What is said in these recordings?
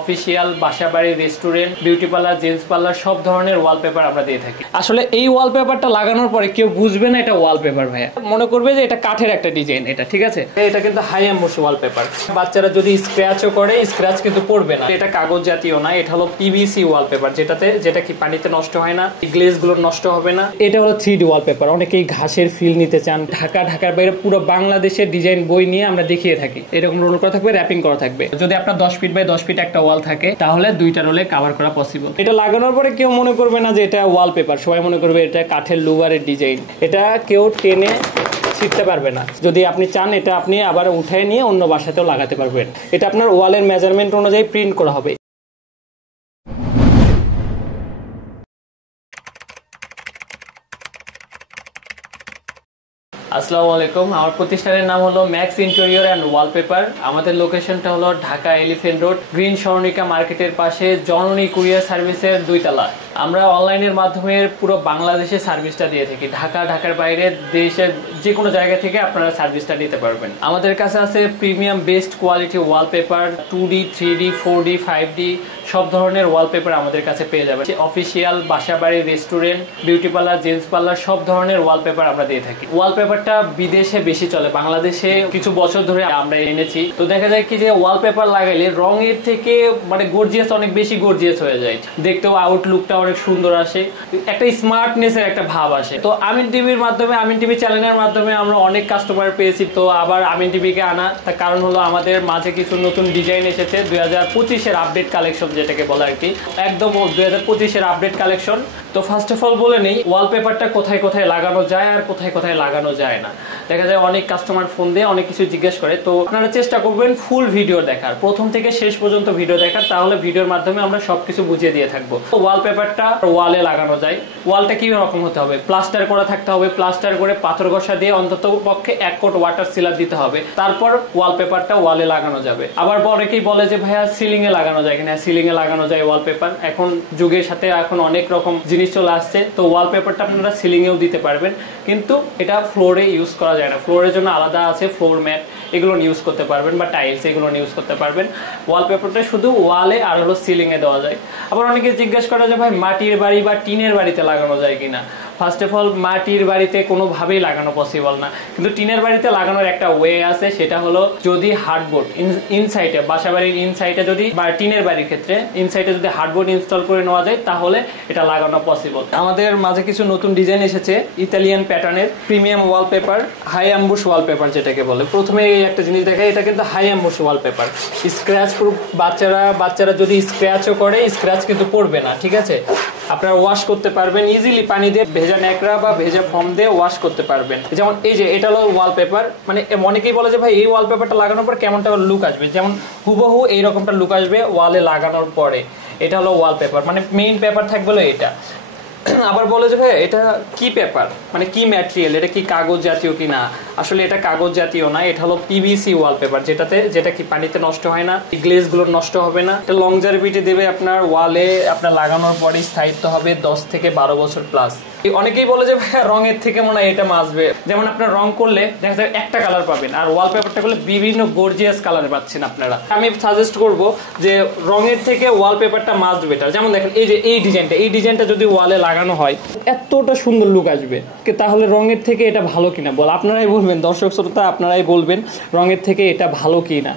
Official বাসাবাড়ি restaurant beauty parlour gents parlour সব ধরনের ওয়ালপেপার আমরা দিয়ে থাকি। আসলে এই ওয়ালপেপারটা লাগানোর পরে কেউ বুঝবে না এটা ওয়ালপেপার ভাইয়া, মনে করবে যে এটা কাঠের একটা ডিজাইন। এটা ঠিক আছে, এটা কিন্তু হাই এমবোস ওয়ালপেপার। বাচ্চারা যদি স্ক্র্যাচও করে স্ক্র্যাচ কিন্তু পড়বে না। এটা কাগজ জাতীয় না, এটা হলো পিভিসি ওয়ালপেপার, যেটা কি পানিতে নষ্ট হয় না, গ্লেজ গুলো নষ্ট হবে না। এটা হলো 3D ওয়ালপেপার। অনেকেই ঘাসের ফিল নিতে চান, ঢাকার বাইরে পুরো বাংলাদেশের ডিজাইন বই নিয়ে আমরা দেখিয়ে থাকি। এরকম রোল করা থাকবে, র্যাপিং করা থাকবে। যদি আপনার 10 ফিট বাই 10 ফিট একটা ওয়াল থাকে তাহলে 2টা রোলে কভার করা পসিবল। এটা লাগানোর পরে কেউ মনে করবে না যে এটা ওয়ালপেপার, সবাই মনে করবে এটা কাঠের লুভারের ডিজাইন। এটা কেউ টেনে ছিটতে পারবে না। যদি আপনি চান এটা আপনি আবার উঠায় নিয়ে অন্য বাসাতেও লাগাতে পারবেন। এটা আপনার ওয়ালের মেজারমেন্ট অনুযায়ী প্রিন্ট করা হবে। আসসালামু আলাইকুম, আমার প্রতিষ্ঠানের নাম হলো ম্যাক্স ইন্টেরিয়র অ্যান্ড ওয়ালপেপার। আমাদের লোকেশনটা হলো ঢাকা এলিফেন্ট রোড, গ্রিন সরণিকা মার্কেটের পাশে, জননী কুরিয়ার সার্ভিসের 2 তলা। আমরা অনলাইনের মাধ্যমে পুরো বাংলাদেশে সার্ভিসটা দিয়ে থাকি। ঢাকার বাইরে দেশের যে কোনো জায়গা থেকে আপনারা সার্ভিসটা নিতে পারবেন। আমাদের কাছে আছে premium best quality wallpaper, 2D 3D 4D 5D সব ধরনের ওয়ালপেপার আমাদের কাছে পেয়ে যাবেন। অফিসিয়াল বাসাবাড়ি restaurant beauty parlour gents parlour সব ধরনের ওয়ালপেপার আমরা দিয়ে থাকি। ওয়ালপেপারটা বিদেশে বেশি চলে, বাংলাদেশে কিছু বছর ধরে আমরা এনেছি। তো দেখা যায় কি যে ওয়ালপেপার লাগাইলে রঙের থেকে মানে গর্জিয়াস অনেক বেশি গর্জিয়াস হয়ে যায়, দেখতেও আউটলুকটা অনেক সুন্দর আসে, একটা স্মার্টনেসের একটা ভাব আসে। তো আমিন টিভির মাধ্যমে, আমিন টিভি চ্যানেলের মাধ্যমে আমরা অনেক কাস্টমার পেয়েছি। তো আবার আমিন টিভিকে আনা তার কারণ হলো আমাদের মাঝে কিছু নতুন ডিজাইন এসেছে, 2025-এর আপডেট কালেকশন যেটাকে বলা আর কি, একদম 2025-এর আপডেট কালেকশন। তো ফার্স্ট অফ অল বলে নেই ওয়ালপেপারটা কোথায় কোথায় লাগানো যায় আর কোথায় কোথায় লাগানো যায় না। দেখা যায় অনেক কাস্টমার ফোন দিয়ে অনেক কিছু জিজ্ঞেস করে। তো আপনারা চেষ্টা করবেন ফুল ভিডিও দেখার, প্রথম থেকে শেষ পর্যন্ত ভিডিও দেখার, তাহলে ভিডিওর মাধ্যমে আমরা সবকিছু বুঝিয়ে দিয়ে থাকবো। ওয়ালপেপারটা ওয়ালে লাগানো যায়। ওয়ালটা কি রকম হতে হবে? প্লাস্টার করা থাকতে হবে, প্লাস্টার করে পাথর ঘষা দিয়ে অন্তত পক্ষে 1 কোট ওয়াটার সিলার দিতে হবে, তারপর ওয়ালপেপারটা ওয়ালে লাগানো যাবে। আবার অনেকেই বলে যে ভাইয়া সিলিং এ লাগানো যায় কিনা। সিলিং এ লাগানো যায় ওয়ালপেপার, এখন যুগের সাথে এখন অনেক রকম জিনিস চলে আসছে। তো ওয়ালপেপারটা আপনারা সিলিং এও দিতে পারবেন, কিন্তু এটা ফ্লোরে ইউজ করা যায় না। ফ্লোরের জন্য আলাদা আছে ফ্লোর ম্যাট, এগুলো ইউজ করতে পারবেন, বা টাইলস এগুলো ইউজ করতে পারবেন। ওয়ালপেপারটা শুধু ওয়ালে আর হলো সিলিং এ দেওয়া যায়। আবার অনেকে জিজ্ঞাসা করে যে ভাই মাটির বাড়ি বা টিনের বাড়িতে লাগানো যায় কিনা। ফার্স্ট অফ অল মাটির বাড়িতে কোনোভাবেই লাগানো পসিবল না, কিন্তু টিনের বাড়িতে লাগানোর একটা ওয়ে আছে। সেটা হলো যদি হার্ডবোর্ড ইনসাইডে, বাসাবাড়ির ইনসাইডে যদি, বা টিনের বাড়ির ক্ষেত্রে ইনসাইডে যদি হার্ডবোর্ড ইনস্টল করে নেওয়া যায় তাহলে এটা লাগানো পসিবল। আমাদের মাঝে কিছু নতুন ডিজাইন এসেছে ইতালিয়ান প্যাটার্নের premium wallpaper, high emboss wallpaper যেটাকে বলে। প্রথমে এই একটা জিনিস দেখাই, এটা কিন্তু high emboss wallpaper, scratch proof. বাচ্চারা যদি স্ক্র্যাচও করে স্ক্র্যাচ কিন্তু পড়বে না। ঠিক আছে, আপনারা ওয়াশ করতে পারবেন ইজিলি, পানি দিয়ে ভেজা ন্যাকড়া বা ভেজা ফর্ম দিয়ে ওয়াশ করতে পারবেন। যেমন এই যে এটা হলো ওয়ালপেপার, মানে অনেকেই বলে যে ভাই এই ওয়ালপেপারটা লাগানোর পর কেমনটা লুক আসবে, যেমন হুবহু এইরকমটা লুক আসবে ওয়ালে লাগানোর পরে। এটা হলো ওয়ালপেপার, মানে মেইন পেপার থাকবে হলো এটা। আবার বলে যে ভাই এটা কি পেপার, মানে কি ম্যাটেরিয়াল, এটা কি কাগজ জাতীয় কি না। আসলে এটা কাগজ জাতীয় না, এটা হলো পিভিসি ওয়ালপেপার, যেটা কি পানিতে নষ্ট হয় না, গ্লেজ গুলো নষ্ট হবে না। এটা লংজারভিটি দেবে আপনার ওয়ালে, আপনার লাগানোর পরে স্থায়িত্ব হবে 10 থেকে 12 বছর প্লাস। অনেকেই বলে যে ভাই রঙের থেকে মনে হয় এটা মাসবে, যেমন আপনার রং করলে দেখা যায় একটা কালার পাবেন, আর ওয়ালপেপারটা করলে বিভিন্ন গর্জিয়াস কালার পাচ্ছেন আপনারা। আমি সাজেস্ট করব যে রঙের থেকে ওয়ালপেপারটা মাস্ট বেটার। যেমন দেখেন এই যে এই ডিজাইনটা যদি ওয়ালে লাগানো হয় এতটা সুন্দর লুক আসবে, তাহলে রঙের থেকে এটা ভালো কিনা বল, আপনারাই বলবেন, দর্শক শ্রোতা আপনারাই বলবেন রঙের থেকে এটা ভালো কিনা।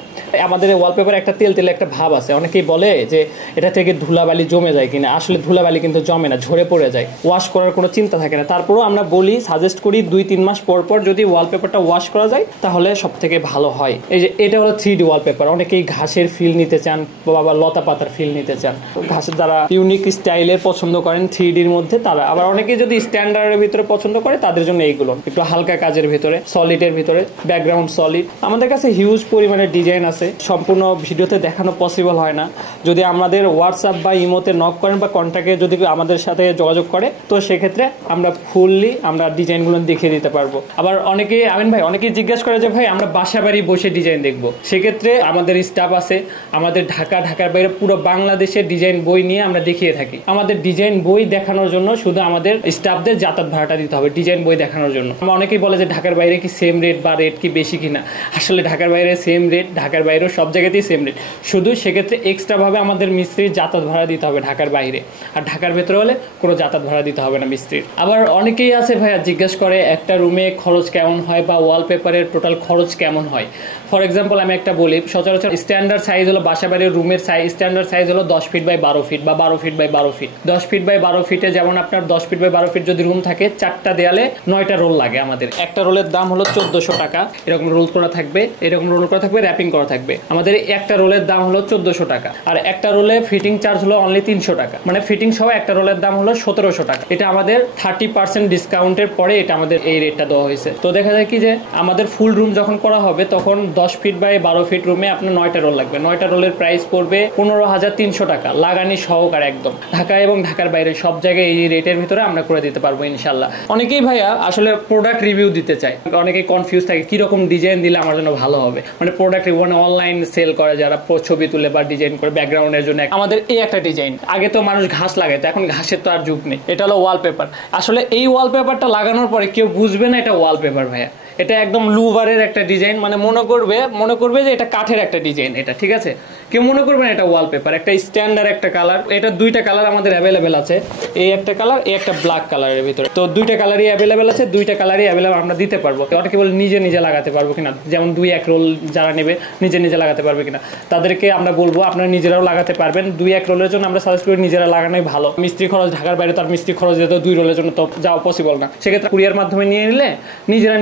আমাদের ওয়ালপেপার একটা তেল একটা ভাব আছে, অনেকেই বলে যে এটা থেকে ধুলাবালি জমে যায় কিনা। আসলে ধুলাবালি কিন্তু জমে না, ঝরে পড়ে যায়, ওয়াশ করার কোনো চিন্তা থাকে না। তারপরেও আমরা বলি, সাজেস্ট করি 2-3 মাস পর পর যদি ওয়ালপেপারটা ওয়াশ করা যায় তাহলে সব থেকে ভালো হয়। এই যে এটা হলো 3D ওয়ালপেপার। অনেকেই ঘাসের ফিল নিতে চান বা লতা পাতার ফিল নিতে চান, ঘাসের যারা ইউনিক স্টাইলের পছন্দ করেন 3Dর মধ্যে তারা। আবার অনেকেই যদি স্ট্যান্ডার্ডের ভিতরে পছন্দ করে তাদের জন্য এইগুলো একটু হালকা কাজের ভিতরে, সলিডের ভিতরে, ব্যাকগ্রাউন্ড সলিড। আমাদের কাছে হিউজ পরিমাণে ডিজাইন আছে, সম্পূর্ণ ভিডিওতে দেখানো পসিবল হয় না। যদি আমাদের হোয়াটসঅ্যাপ বা ইমোতে নক করেন বা কন্ট্যাক্টে যদি আমাদের সাথে যোগাযোগ করে, তো সেক্ষেত্রে আমরা ফুললি আমরা ডিজাইনগুলো দেখিয়ে দিতে পারবো। আবার অনেকেই আমিন ভাই অনেকেই জিজ্ঞাসা করে যে ভাই আমরা বাসা বাড়ি বসে ডিজাইন দেখবো, সেক্ষেত্রে আমাদের স্টাফ আছে, আমাদের ঢাকার বাইরে পুরো বাংলাদেশের ডিজাইন বই নিয়ে আমরা দেখিয়ে থাকি। আমাদের ডিজাইন বই দেখানোর জন্য শুধু আমাদের স্টাফদের যাতায়াত ভাড়াটা দিতে হবে ডিজাইন বই দেখানোর জন্য। আমরা অনেকেই বলে যে ঢাকার বাইরে কি সেম রেট বা রেট কি বেশি কিনা, আসলে ঢাকার বাইরে সেম রেট, ঢাকার বাইরেও সব জায়গাতেই সেম রেট, শুধু সেক্ষেত্রে এক্সট্রা ভাবে আমাদের মিস্ত্রির যাতায়াত ভাড়া দিতে হবে ঢাকার বাইরে, আর ঢাকার ভেতরে হলে কোনো যাতায়াত ভাড়া দিতে হবে না মিস্ত্রির। আবার অনেকেই আছে ভাইয়া জিজ্ঞেস করে একটা রুমে খরচ কেমন হয় বা ওয়ালপেপারের টোটাল খরচ কেমন হয়। ফর এক্সাম্পল আমি একটা বলি, সচরাচর স্ট্যান্ডার্ড সাইজ হলো বাসা বাড়ির রুমের সাইজ, স্ট্যান্ডার্ড সাইজ হলো 10 ফিট বাই 12 ফিট বা 12 feet by 12 feet. 10 feet by 12 ফিটে যেমন আপনার 10 ফিট বাই 12 ফিট যদি রুম থাকে, 4টা দেয়ালে 9টা রোল লাগে আমাদের। একটা রোলের দাম হলো 1400 টাকা, এরকম রোল করা থাকবে, এরকম রোল করা থাকবে, র্যাপিং করা থাকবে। আমাদের একটা রোলের দাম হলো 1400 টাকা, আর একটা রোলে ফিটিং চার্জ হলো অনলি 300 টাকা, মানে ফিটিং সহ একটা রোলের দাম হলো 1700 টাকা। এটা আমাদের 30% ডিসকাউন্টের পরে এটা আমাদের এই রেটটা দেওয়া হয়েছে। তো দেখা যায় কি যে আমাদের ফুল রুম যখন করা হবে তখন 10 ফিট বাই 12 ফিট রুমে আপনার 9টা রোল লাগবে। 9টা রোলের প্রাইস পড়বে 15,300 টাকা লাগানি সহকারে একদম। ঢাকা এবং ঢাকার বাইরে সব জায়গায় এই রেটের ভিতরে আমরা করে দিতে পারবো ইনশাল্লাহ। অনেকেই ভাইয়া আসলে প্রোডাক্ট রিভিউ দিতে চায়, অনেকেই কনফিউজ থাকে কিরকম ডিজাইন দিলে আমার জন্য ভালো হবে, মানে প্রোডাক্ট রিভিউ মানে অনলাইন সেল করে যারা ছবি তুলে বা ডিজাইন করে ব্যাকগ্রাউন্ডের জন্য। আমাদের এই একটা ডিজাইন, আগে তো মানুষ ঘাস লাগাইতো, এখন ঘাসের তো আর যুগ নেই। এটা হলো ওয়ালপেপার। আসলে এই ওয়ালপেপারটা লাগানোর পরে কেউ বুঝবে না এটা ওয়ালপেপার ভাইয়া, এটা একদম লুভারের একটা ডিজাইন, মানে মনে করবে যে এটা কাঠের একটা ডিজাইন, এটা ঠিক আছে, কেউ মনে করবে না এটা ওয়ালপেপার। একটা স্ট্যান্ডার্ড একটা কালার, এটা 2টা কালার আমাদের অ্যাভেলেবেল আছে, এই একটা কালার, এই একটা ব্ল্যাক কালারের ভিতরে। তো 2টা কালারই অ্যাভেলেবেল আছে, 2টা কালারই অ্যাভেলেবেল আমরা দিতে পারবো। অনেকে বলে নিজে লাগাতে পারবো কিনা, যেমন 2-1 রোল যারা নেবে নিজে লাগাতে পারবে কিনা, তাদেরকে আমরা বলবো আপনারা নিজেরাও লাগাতে পারবেন। 2-1 রোলের জন্য আমরা সাজেস্ট করি নিজেরা লাগানোই ভালো। মিস্ত্রি খরচ, ঢাকার বাইরে তার মিস্ত্রি খরচ যেত 2 রোলের জন্য তো যাওয়া পসিবল না, সেক্ষেত্রে কুরিয়ার মাধ্যমে নিয়ে নিলে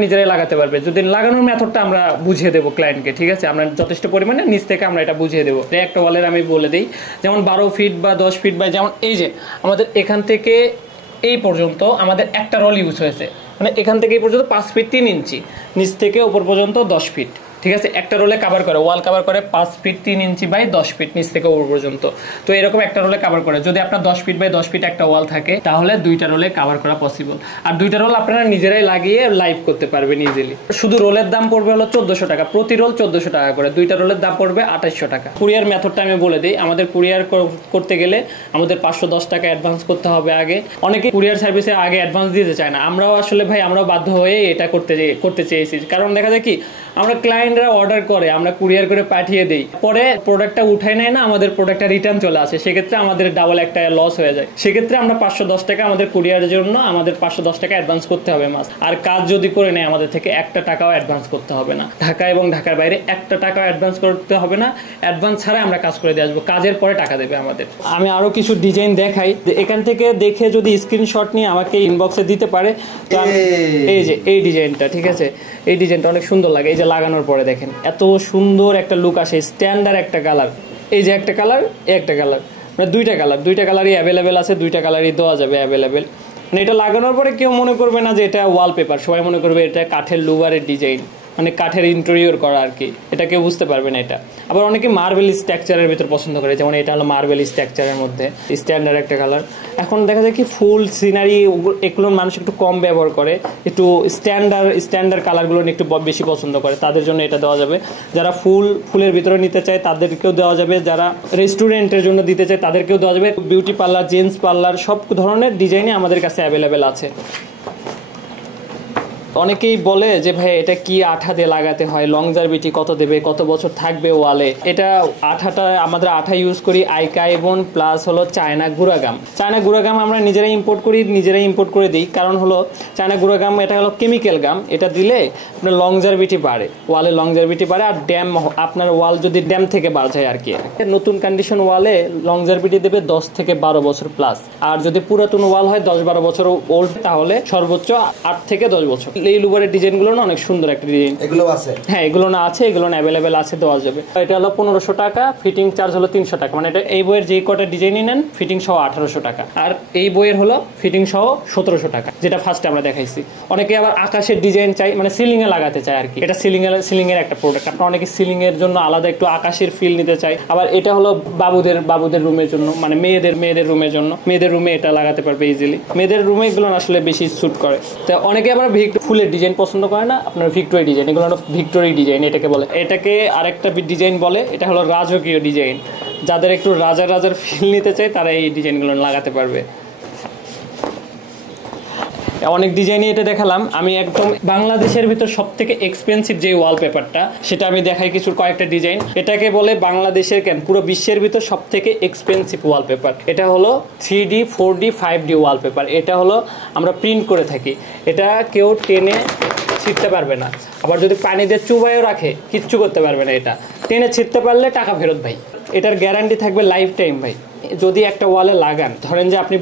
নিজেরাই লাগাতে পারবে। যদি লাগানোর মেথডটা আমরা বুঝিয়ে দেবো ক্লায়েন্টকে, ঠিক আছে, আমরা যথেষ্ট পরিমাণে নিচ থেকে আমরা এটা বুঝিয়ে দেবো। একটা ওয়ালের আমি বলে দিই, যেমন 12 ফিট বা 10 ফিট বা যেমন এই যে আমাদের এখান থেকে এই পর্যন্ত আমাদের একটা রোল ইউজ হয়েছে, মানে এখান থেকে এই পর্যন্ত 5 ফিট 3 ইঞ্চি, নিচ থেকে উপর পর্যন্ত 10 ফিট, ঠিক আছে। একটা রোলে কভার করে, ওয়াল কভার করে 5 ফিট 3 ইঞ্চি বাই 10 ফিট নিচ থেকে উপর পর্যন্ত। তো এরকম একটা রোলে কভার করে, যদি আপনার 10 ফিট বাই 10 ফিট একটা ওয়াল থাকে তাহলে 2টা রোলে কভার করা পসিবল। আর 2টা রোল আপনারা নিজেরাই লাগিয়ে লাইভ করতে পারবেন ইজিলি। শুধু রোলের দাম পড়বে হলো 1400 টাকা, প্রতি রোল 1400 টাকা করে। 2টা রোলের দাম পড়বে 2800 টাকা। কুরিয়ার মেথডটা আমি বলে দিই, আমাদের কুরিয়ার করতে গেলে আমাদের 510 টাকা অ্যাডভান্স করতে হবে আগে। অনেকে কুরিয়ার সার্ভিসে আগে অ্যাডভান্স দিতে চায় না, আমরাও আসলে ভাই আমরাও বাধ্য হয়ে এটা করতে চেয়েছি, কারণ দেখা যায় কি আমরা ক্লায়েন্টরা অর্ডার করে, আমরা কুরিয়ার করে পাঠিয়ে দেই, পরে প্রোডাক্টটা উঠাই নেয় না, আমাদের প্রোডাক্টটা রিটার্ন চলে আসে, সেক্ষেত্রে আমাদের ডাবল একটা লস হয়ে যায়। সেক্ষেত্রে আমরা 510 টাকা আমাদের কুরিয়ারের জন্য আমাদের 510 টাকা অ্যাডভান্স করতে হবে মাস। আর কাজ যদি করে নেয় আমাদের থেকে 1টা টাকাও অ্যাডভান্স করতে হবে না। ঢাকা এবং ঢাকার বাইরে 1টা টাকাও অ্যাডভান্স করতে হবে না, অ্যাডভান্স ছাড়া আমরা কাজ করে দিয়ে আসবো, কাজের পরে টাকা দেবে আমাদের। আমি আরো কিছু ডিজাইন দেখাই, এখান থেকে দেখে যদি স্ক্রিনশট নিয়ে আমাকে ইনবক্সে দিতে পারে। এই যে এই ডিজাইনটা, ঠিক আছে, এই ডিজাইনটা অনেক সুন্দর লাগে, এই যে লাগানোর পরে দেখেন এত সুন্দর একটা লুক আসে, স্ট্যান্ডার্ড একটা কালার, এই যে একটা কালার, একটা কালার, মানে 2টা কালারই অ্যাভেলেবেল আছে, 2টা কালারই দেওয়া যাবে অ্যাভেলেবেল। মানে এটা লাগানোর পরে কেউ মনে করবে না যে এটা ওয়ালপেপার, সবাই মনে করবে এটা কাঠের লুভারের ডিজাইন, মানে কাঠের ইন্টেরিয়র করা আর কি, এটা কেউ বুঝতে পারবে না এটা। আবার অনেকে মার্বেল স্ট্রাকচারের ভিতর পছন্দ করে, যেমন এটা হলো মার্বেল স্ট্রাকচারের মধ্যে স্ট্যান্ডার্ড একটা কালার। এখন দেখা যায় কি ফুল সিনারি এগুলো মানুষ একটু কম ব্যবহার করে, একটু স্ট্যান্ডার্ড কালারগুলো একটু বেশি পছন্দ করে, তাদের জন্য এটা দেওয়া যাবে। যারা ফুলের ভিতরে নিতে চায় তাদেরকেও দেওয়া যাবে, যারা রেস্টুরেন্টের জন্য দিতে চায় তাদেরকেও দেওয়া যাবে। বিউটি পার্লার, জেন্টস পার্লার সব ধরনের ডিজাইনই আমাদের কাছে অ্যাভেলেবেল আছে। অনেকেই বলে যে ভাই এটা কি আঠা দিয়ে লাগাতে হয়, লংজারভিটি কত দেবে, কত বছর থাকবে ওয়ালে। এটা আঠাটা আমাদের আঠা ইউজ করি আইকাইবন প্লাস হলো চায়না গুড়াগাম। চায়না গুড়াগাম আমরা নিজেরাই ইম্পোর্ট করে দিই, কারণ হলো চায়না গুড়াগাম এটা হলো কেমিক্যাল গাম, এটা দিলে আপনার লংজারভিটি বাড়ে, ওয়ালে লংজারভিটি বাড়ে। আর আপনার ওয়াল যদি ড্যাম থেকে বাঁচায় আর কি, নতুন কন্ডিশন ওয়ালে লংজারভিটি দেবে 10 থেকে 12 বছর প্লাস। আর যদি পুরাতন ওয়াল হয় 10-12 বছর ওল্ড, তাহলে সর্বোচ্চ 8 থেকে 10 বছর। এই লুভারের ডিজাইনগুলো না অনেক সুন্দর একটা ডিজাইন। এগুলো আছে? হ্যাঁ, এগুলো না আছে, এগুলো না অ্যাভেলেবেল আছে, দেওয়া যাবে। এটা হলো 1500 টাকা, ফিটিং চার্জ হলো 300 টাকা। মানে এটা এই বইয়ের যে কটা ডিজাইনই নেন ফিটিং সহ 1800 টাকা, আর এই বইয়ের হলো ফিটিং সহ 1700 টাকা, যেটা ফার্স্টে আমরা দেখাইছি। অনেকে আবার আকাশের ডিজাইন চাই, মানে সিলিং এ লাগাতে চায় আর কি। এটা সিলিং এর একটা প্রোডাক্ট। আপনারা অনেকে সিলিং এর জন্য আলাদা একটু আকাশের ফিল নিতে চাই। আবার এটা হলো বাবুদের রুমের জন্য, মানে মেয়েদের রুমের জন্য, মেয়েদের রুমে এটা লাগাতে পারবে ইজিলি। মেয়েদের রুমে এগুলো আসলে বেশি স্যুট করে। তো অনেকে আবার ফুলের ডিজাইন পছন্দ করে না, আপনার ভিক্টোরি ডিজাইন, এগুলো হলো ভিক্টোরি ডিজাইন এটাকে বলে। এটাকে আরেকটা ডিজাইন বলে, এটা হলো রাজকীয় ডিজাইন। যাদের একটু রাজার ফিল নিতে চায় তারা এই ডিজাইনগুলো লাগাতে পারবে। অনেক ডিজাইনই এটা দেখালাম আমি। একদম বাংলাদেশের ভিতর সব থেকে এক্সপেন্সিভ যে ওয়ালপেপারটা, সেটা আমি দেখাই কিছু কয়েকটা ডিজাইন। এটাকে বলে বাংলাদেশের কেন পুরো বিশ্বের ভিতর সব থেকে এক্সপেন্সিভ ওয়ালপেপার। এটা হলো 3D 4D 5D ওয়ালপেপার। এটা হলো আমরা প্রিন্ট করে থাকি। এটা কেউ টেনে ছিঁড়তে পারবে না, আবার যদি পানি দিয়ে চুবাইও রাখে কিচ্ছু করতে পারবে না। এটা টেনে ছিঁড়তে পারলে টাকা ফেরত ভাই। এটার গ্যারান্টি থাকবে লাইফ টাইম ভাই। যদি একটা ওয়ালে লাগান, ধরেন যে আপনি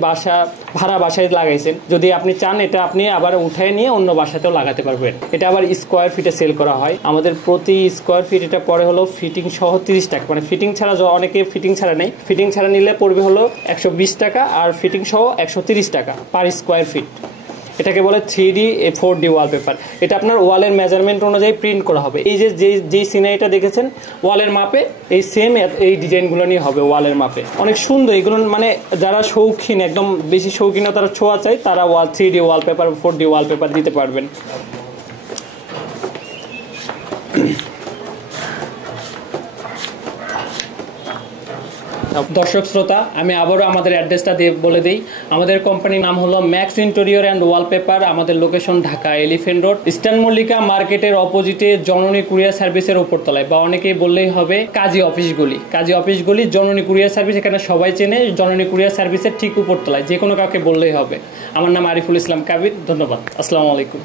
ভাড়া বাসায় লাগাইছেন, যদি আপনি চান এটা আপনি আবার উঠায় নিয়ে অন্য বাসাতেও লাগাতে পারবেন। এটা আবার স্কোয়ার ফিটে সেল করা হয়। আমাদের প্রতি স্কোয়ার ফিট এটা পড়ে হলো ফিটিং সহ 30 টাকা। মানে ফিটিং ছাড়া, অনেকে ফিটিং ছাড়া নেই, ফিটিং ছাড়া নিলে পড়বে হলো 120 টাকা, আর ফিটিং সহ 130 টাকা পার স্কোয়ার ফিট। এটাকে বলে 3D 4D ওয়ালপেপার। এটা আপনার ওয়ালের মেজারমেন্ট অনুযায়ী প্রিন্ট করা হবে। এই যে সিনারিটা দেখেছেন ওয়ালের মাপে, এই সেম এই ডিজাইনগুলো নিয়ে হবে ওয়ালের মাপে। অনেক সুন্দর এগুলো। মানে যারা শৌখিন, একদম বেশি শৌখিন, তারা ছোঁয়া চাই, তারা 3D ওয়ালপেপার 4D ওয়ালপেপার দিতে পারবেন। দর্শক শ্রোতা, আমি আবারও আমাদের অ্যাড্রেসটা দিয়ে বলে দিই। আমাদের কোম্পানির নাম হলো ম্যাক্স ইন্টেরিয়র অ্যান্ড ওয়ালপেপার। আমাদের location Dhaka elephant road, eastern Mallika মার্কেটের অপোজিটে জননী কুরিয়ার সার্ভিসের উপরতলায়, বা অনেকেই বললেই হবে কাজী অফিসগুলি জননী কুরিয়ার সার্ভিস। এখানে সবাই চেনে জননী কুরিয়ার সার্ভিসের ঠিক উপরতলায়, যে কোনো কাউকে বললেই হবে। আমার নাম আরিফুল ইসলাম কাবির। ধন্যবাদ। আসসালামু আলাইকুম।